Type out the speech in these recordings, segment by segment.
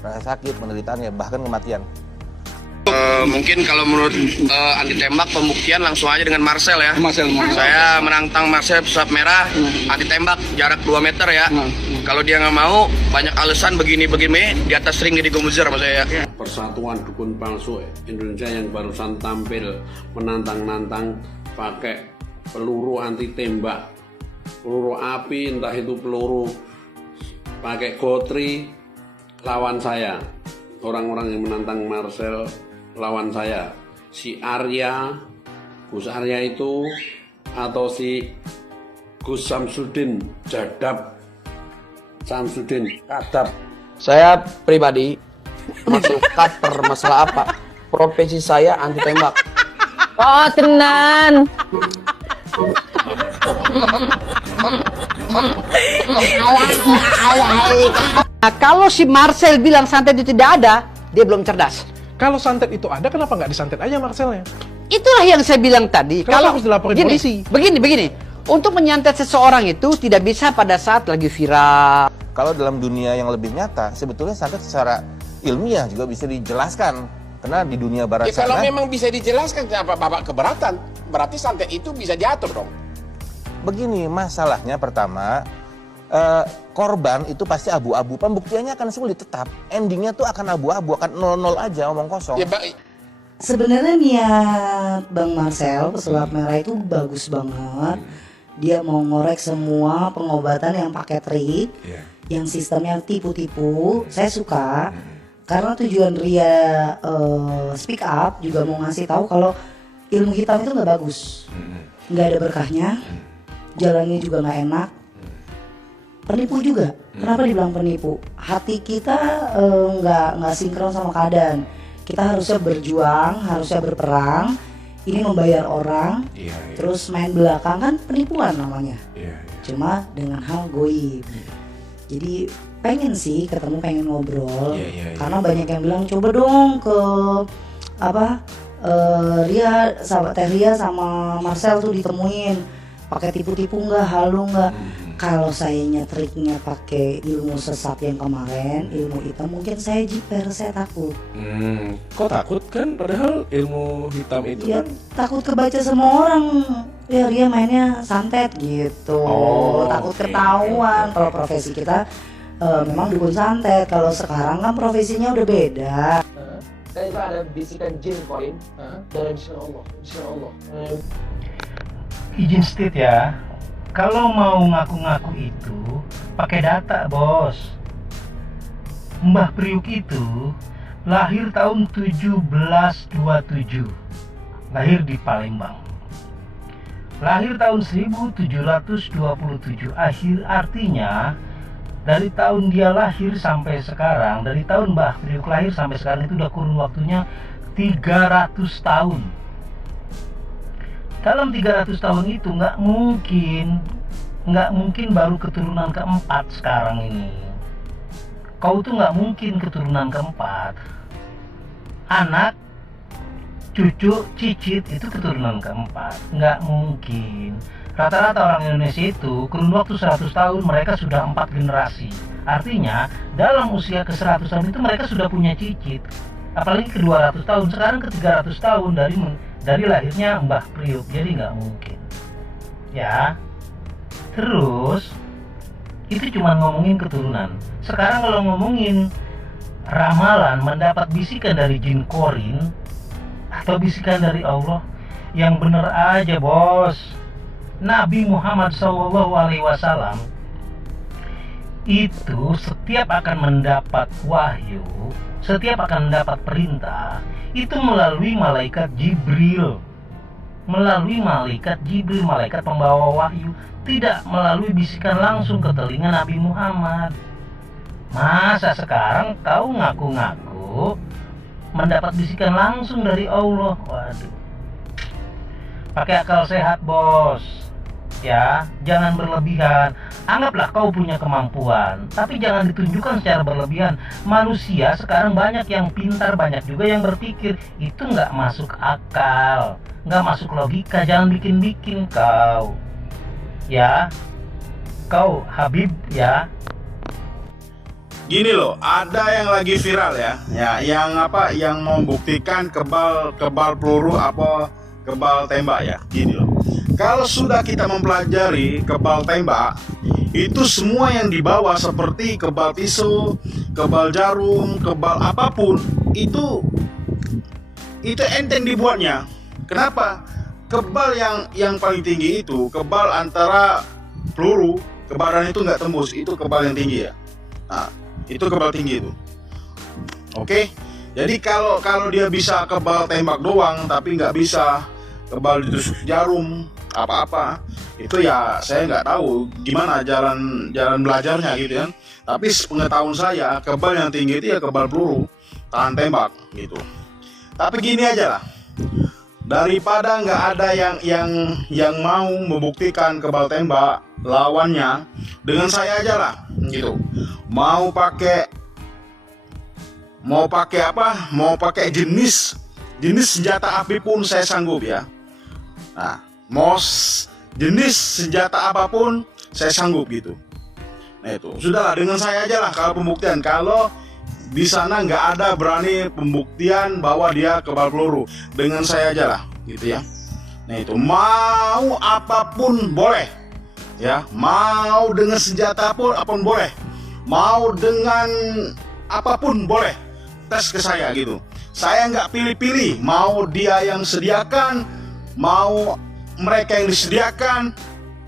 rasa sakit, penderitaan, ya bahkan kematian. Mungkin kalau menurut anti tembak pembuktian langsung aja dengan Marcel ya. Saya menantang Marcel pesawat merah anti tembak jarak 2 meter ya. Kalau dia nggak mau, banyak alasan begini di atas ring jadi Gomuzer sama saya ya. Persatuan Dukun Palsu Indonesia yang barusan tampil menantang-nantang pakai peluru anti tembak, peluru api, entah itu peluru pakai gotri, lawan saya. Orang-orang yang menantang Marcel lawan saya, si Arya, Gus Arya itu, atau si Gus Samsudin Jadab, Samsudin Kadab. Saya pribadi masuk kaper masalah apa? Profesi saya anti tembak. Oh, tenan. Nah, kalau si Marcel bilang santet itu tidak ada, dia belum cerdas. Kalau santet itu ada, kenapa nggak disantet aja Marcelnya? Itulah yang saya bilang tadi. Kenapa Kalau harus dilaporin polisi? Begini. Untuk menyantet seseorang itu tidak bisa pada saat lagi viral. Kalau dalam dunia yang lebih nyata, sebetulnya santet secara ilmiah juga bisa dijelaskan. Karena di dunia barat Ya, kalau sana, memang bisa dijelaskan, kenapa Bapak keberatan? Berarti santet itu bisa diatur dong. begini masalahnya. Pertama, korban itu pasti abu-abu, pembuktiannya akan sulit tetap. Endingnya tuh akan abu-abu, akan 0-0 aja, omong kosong. Ya, Sebenarnya niat Bang Marcel pesulap merah itu bagus banget. Dia mau ngorek semua pengobatan yang pakai trik, yang sistemnya tipu-tipu. Saya suka karena tujuan Ria speak up juga mau ngasih tahu kalau ilmu hitam itu nggak bagus, nggak ada berkahnya, jalannya juga nggak enak. Penipu juga. Kenapa dibilang penipu? Hati kita nggak sinkron sama keadaan. Kita harusnya berjuang, harusnya berperang. Ini membayar orang, terus main belakang kan penipuan namanya. Cuma dengan hal goib. Jadi pengen sih ketemu, pengen ngobrol. Karena banyak yang bilang coba dong ke Ria sama Teh Ria sama Marcel tuh ditemuin. Pakai tipu-tipu nggak, halu nggak? Kalau sayanya triknya pakai ilmu sesat yang kemarin, ilmu hitam, mungkin saya jiper, saya takut. Kok takut kan? Padahal ilmu hitam itu Ya kan takut kebaca semua orang. Ya Ria mainnya santet gitu. Takut ketahuan. Kalau profesi kita memang dukun santet. Kalau sekarang kan profesinya udah beda. Dan itu ada bisikan jin koin dan insya Allah. Izin state ya, kalau mau ngaku-ngaku itu pakai data bos. Mbah Priuk itu lahir tahun 1727, lahir di Palembang. Lahir tahun 1727, artinya dari tahun dia lahir sampai sekarang, dari tahun Mbah Priuk lahir sampai sekarang itu udah kurun waktunya 300 tahun. Dalam 300 tahun itu nggak mungkin baru keturunan keempat sekarang ini. Kau tuh nggak mungkin keturunan keempat. Anak, cucu, cicit itu keturunan keempat. Nggak mungkin. Rata-rata orang Indonesia itu kurun waktu 100 tahun mereka sudah 4 generasi. Artinya dalam usia ke 100 tahun itu mereka sudah punya cicit. Apalagi ke 200 tahun, sekarang ke 300 tahun dari lahirnya Mbah Priuk, jadi nggak mungkin ya. Terus itu cuma ngomongin keturunan. Sekarang kalau ngomongin ramalan, mendapat bisikan dari jin korin atau bisikan dari Allah, yang bener aja bos. Nabi Muhammad SAW itu setiap akan mendapat wahyu, setiap akan mendapat perintah itu melalui malaikat Jibril, malaikat pembawa wahyu, tidak melalui bisikan langsung ke telinga Nabi Muhammad. Masa sekarang kau ngaku-ngaku mendapat bisikan langsung dari Allah? Waduh, pakai akal sehat bos ya, jangan berlebihan. Anggaplah kau punya kemampuan, tapi jangan ditunjukkan secara berlebihan. Manusia sekarang banyak yang pintar, banyak juga yang berpikir. Itu nggak masuk akal, nggak masuk logika. Jangan bikin-bikin kau ya, kau Habib ya. Gini loh, ada yang lagi viral ya, yang membuktikan kebal peluru apa kebal tembak ya. Gini loh, kalau sudah kita mempelajari kebal tembak, itu semua yang dibawa seperti kebal pisau, kebal jarum, kebal apapun, itu enteng dibuatnya. Kenapa? Kebal yang paling tinggi itu kebal antara peluru, kebaran itu nggak tembus, itu kebal yang tinggi ya. Nah, itu kebal tinggi itu. Oke, jadi kalau dia bisa kebal tembak doang, tapi nggak bisa kebal ditusuk jarum apa-apa, itu ya saya nggak tahu gimana jalan belajarnya gitu kan. Tapi sepengetahuan saya, kebal yang tinggi itu ya kebal peluru, tahan tembak gitu. Tapi gini aja lah, daripada nggak ada yang mau membuktikan kebal tembak lawannya, dengan saya aja lah gitu. Mau pakai apa? Mau pakai jenis senjata api pun saya sanggup ya. Nah, mau jenis senjata apapun saya sanggup gitu. Nah itu sudahlah, dengan saya aja lah kalau pembuktian. Kalau di sana nggak ada berani pembuktian bahwa dia kebal peluru, dengan saya aja lah gitu ya. Nah itu mau apapun boleh ya, mau dengan senjata apapun boleh, mau dengan apapun boleh, tes ke saya gitu. Saya nggak pilih-pilih, mau dia yang sediakan, mau mereka yang disediakan,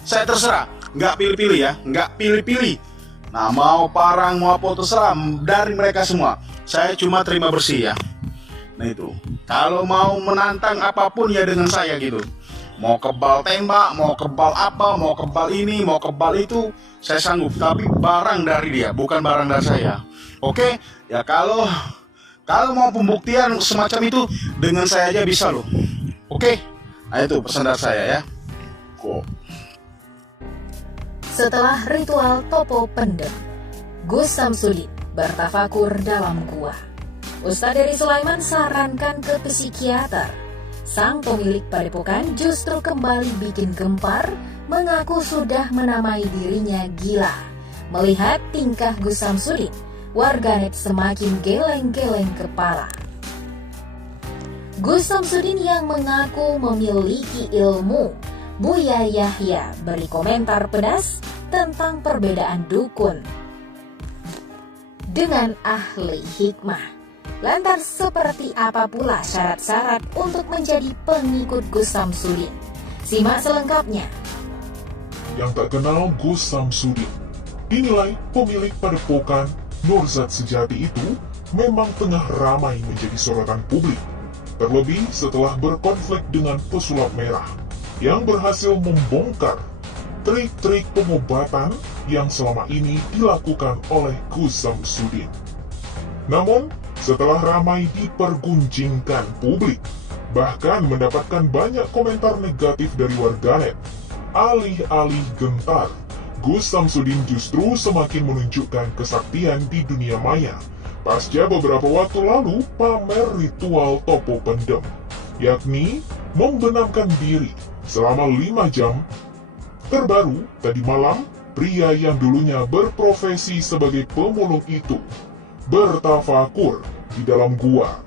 saya terserah, nggak pilih-pilih ya, nggak pilih-pilih. Nah mau parang mau apa terserah dari mereka semua, saya cuma terima bersih ya. Nah itu, kalau mau menantang apapun ya dengan saya gitu. Mau kebal tembak, mau kebal apa, mau kebal ini, mau kebal itu, saya sanggup. Tapi barang dari dia, bukan barang dari saya. Oke, ya kalau mau pembuktian semacam itu, dengan saya aja bisa loh. Oke, nah itu pesan dari saya ya. Kok. Setelah ritual topo pendem, Gus Samsudin bertafakur dalam gua. Ustadz Dery Sulaiman sarankan ke psikiater. Sang pemilik padepokan justru kembali bikin gempar, mengaku sudah menamai dirinya gila. Melihat tingkah Gus Samsudin, warganet semakin geleng-geleng kepala. Gus Samsudin yang mengaku memiliki ilmu, Buya Yahya beri komentar pedas tentang perbedaan dukun dengan ahli hikmah. Lantas seperti apa pula syarat-syarat untuk menjadi pengikut Gus Samsudin? Simak selengkapnya. Yang tak kenal Gus Samsudin dinilai pemilik padepokan Nurzat Sejati itu memang tengah ramai menjadi sorotan publik. Terlebih setelah berkonflik dengan pesulap merah yang berhasil membongkar trik-trik pengobatan yang selama ini dilakukan oleh Gus Samsudin. Namun, setelah ramai dipergunjingkan publik, bahkan mendapatkan banyak komentar negatif dari warganet, alih-alih gentar, Gus Samsudin justru semakin menunjukkan kesaktian di dunia maya. Pasca beberapa waktu lalu pamer ritual topo pendem, yakni membenamkan diri selama 5 jam. Terbaru, tadi malam, pria yang dulunya berprofesi sebagai pemulung itu bertafakur di dalam gua.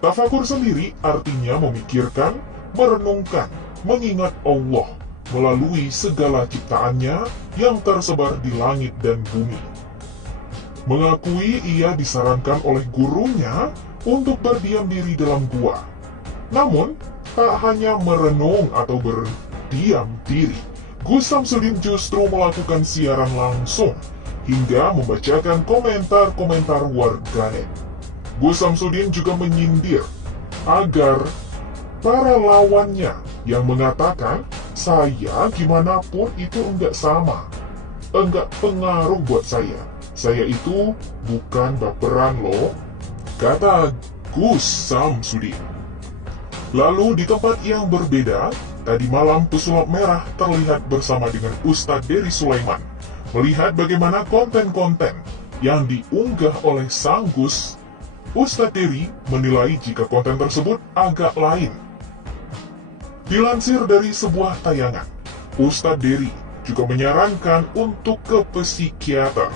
Tafakur sendiri artinya memikirkan, merenungkan, mengingat Allah melalui segala ciptaannya yang tersebar di langit dan bumi. Mengakui ia disarankan oleh gurunya untuk berdiam diri dalam gua. Namun, tak hanya merenung atau berdiam diri, Gus Samsudin justru melakukan siaran langsung hingga membacakan komentar-komentar warganet. Gus Samsudin juga menyindir agar para lawannya yang mengatakan, saya gimana pun itu enggak sama, enggak pengaruh buat saya itu bukan baperan loh, kata Gus Samsudin. Lalu di tempat yang berbeda, tadi malam pesulap merah terlihat bersama dengan Ustadz Dery Sulaiman, melihat bagaimana konten-konten yang diunggah oleh sang Gus. Ustadz Dery menilai jika konten tersebut agak lain. Dilansir dari sebuah tayangan, Ustadz Dery juga menyarankan untuk ke psikiater.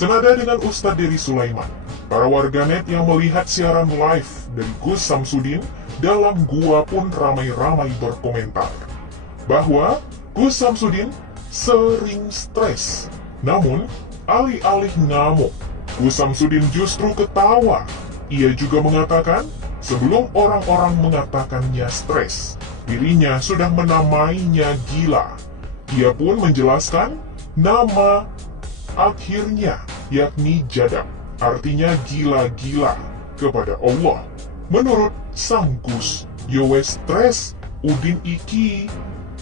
Senada dengan Ustadz Dery Sulaiman, para warganet yang melihat siaran live dari Gus Samsudin dalam gua pun ramai-ramai berkomentar bahwa Gus Samsudin sering stres. Namun, alih-alih ngamuk, Gus Samsudin justru ketawa. Ia juga mengatakan, sebelum orang-orang mengatakannya stres, dirinya sudah menamainya gila. Ia pun menjelaskan nama akhirnya, yakni jadab, artinya gila-gila kepada Allah. Menurut sang Gus, yo wes stres, udin iki.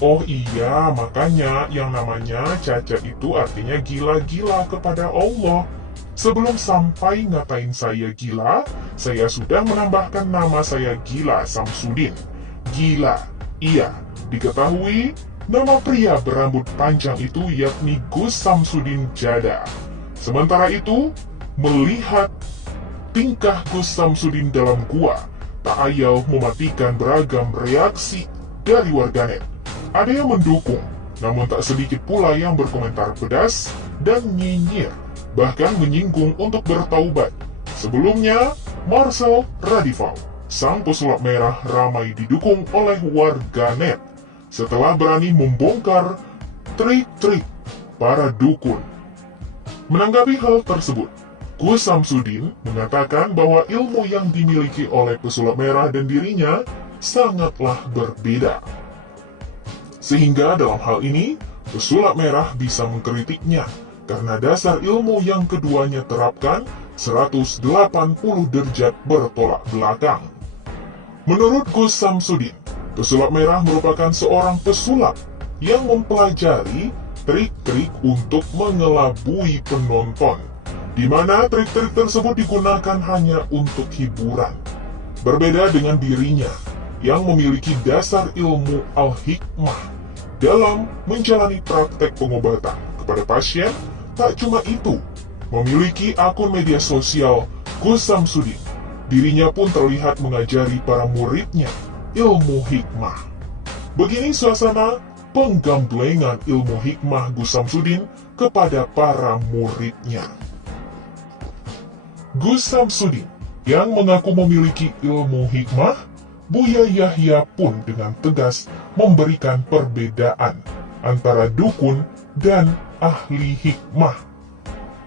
Oh iya, makanya yang namanya cacat itu artinya gila-gila kepada Allah. Sebelum sampai ngatain saya gila, saya sudah menambahkan nama saya Gila Samsudin. Gila, iya, diketahui nama pria berambut panjang itu yakni Gus Samsudin Jada. Sementara itu, melihat tingkah Gus Samsudin dalam gua, tak ayal mematikan beragam reaksi dari warganet. Ada yang mendukung, namun tak sedikit pula yang berkomentar pedas dan nyinyir, bahkan menyinggung untuk bertaubat. Sebelumnya, Marcel Radifal, sang pesulap merah, ramai didukung oleh warganet setelah berani membongkar trik-trik para dukun. Menanggapi hal tersebut, Gus Samsudin mengatakan bahwa ilmu yang dimiliki oleh pesulap merah dan dirinya sangatlah berbeda. Sehingga dalam hal ini, pesulap merah bisa mengkritiknya karena dasar ilmu yang keduanya terapkan 180 derajat bertolak belakang. Menurut Gus Samsudin, pesulap merah merupakan seorang pesulap yang mempelajari trik-trik untuk mengelabui penonton, di mana trik-trik tersebut digunakan hanya untuk hiburan. Berbeda dengan dirinya, yang memiliki dasar ilmu al-hikmah dalam menjalani praktek pengobatan kepada pasien. Tak cuma itu, memiliki akun media sosial Gus Samsudin, dirinya pun terlihat mengajari para muridnya ilmu hikmah. Begini suasana penggamblengan ilmu hikmah Gus Samsudin kepada para muridnya. Gus Samsudin yang mengaku memiliki ilmu hikmah, Buya Yahya pun dengan tegas memberikan perbedaan antara dukun dan ahli hikmah.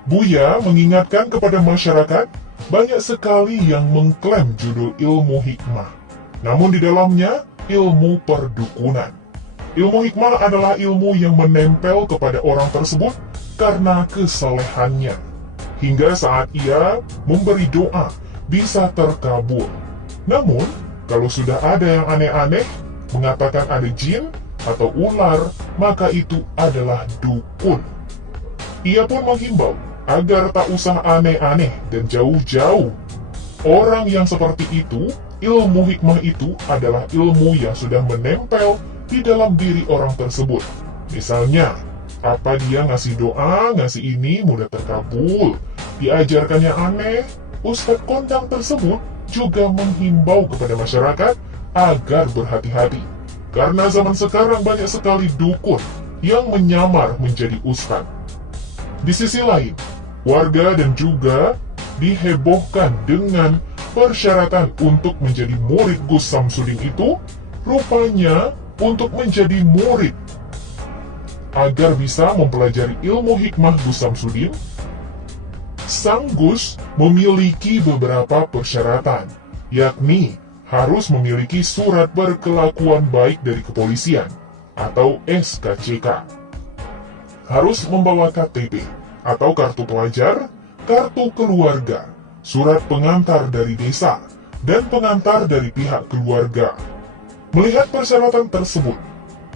Buya mengingatkan kepada masyarakat, banyak sekali yang mengklaim judul ilmu hikmah, namun di dalamnya ilmu perdukunan. Ilmu hikmah adalah ilmu yang menempel kepada orang tersebut karena kesalehannya, hingga saat ia memberi doa bisa terkabul. Namun, kalau sudah ada yang aneh-aneh, mengatakan ada jin atau ular, maka itu adalah dukun. Ia pun menghimbau agar tak usah aneh-aneh dan jauh-jauh. Orang yang seperti itu, ilmu hikmah itu adalah ilmu yang sudah menempel di dalam diri orang tersebut. Misalnya, apa dia ngasih doa, ngasih ini mudah terkabul, diajarkannya aneh, Ustadz kondang tersebut juga menghimbau kepada masyarakat agar berhati-hati. Karena zaman sekarang banyak sekali dukun yang menyamar menjadi ustadz. Di sisi lain, warga dan juga dihebohkan dengan persyaratan untuk menjadi murid Gus Samsudin itu, rupanya untuk menjadi murid agar bisa mempelajari ilmu hikmah Gus Samsudin, sang Gus memiliki beberapa persyaratan, yakni harus memiliki surat berkelakuan baik dari kepolisian atau SKCK, harus membawa KTP atau kartu pelajar, kartu keluarga, surat pengantar dari desa, dan pengantar dari pihak keluarga. Melihat persyaratan tersebut,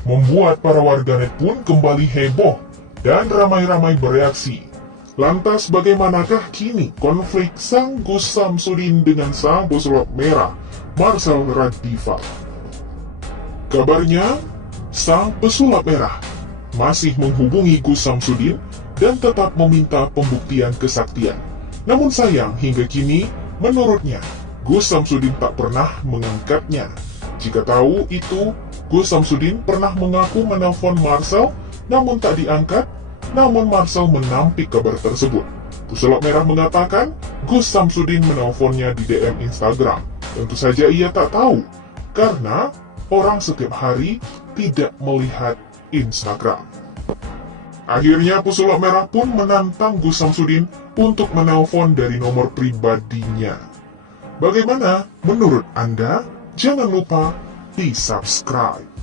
membuat para warganet pun kembali heboh dan ramai-ramai bereaksi. Lantas bagaimanakah kini konflik sang Gus Samsudin dengan sang pesulap merah, Marcel Radifal? Kabarnya, sang pesulap merah masih menghubungi Gus Samsudin dan tetap meminta pembuktian kesaktian. Namun sayang, hingga kini, menurutnya, Gus Samsudin tak pernah mengangkatnya. Jika tahu itu, Gus Samsudin pernah mengaku menelpon Marcel, namun tak diangkat. Namun Marcel menampik kabar tersebut. Pesulap Merah mengatakan Gus Samsudin menelponnya di DM Instagram. Tentu saja ia tak tahu, karena orang setiap hari tidak melihat Instagram. Akhirnya Pesulap Merah pun menantang Gus Samsudin untuk menelpon dari nomor pribadinya. Bagaimana menurut Anda? Jangan lupa di subscribe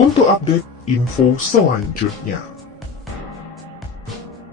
untuk update info selanjutnya.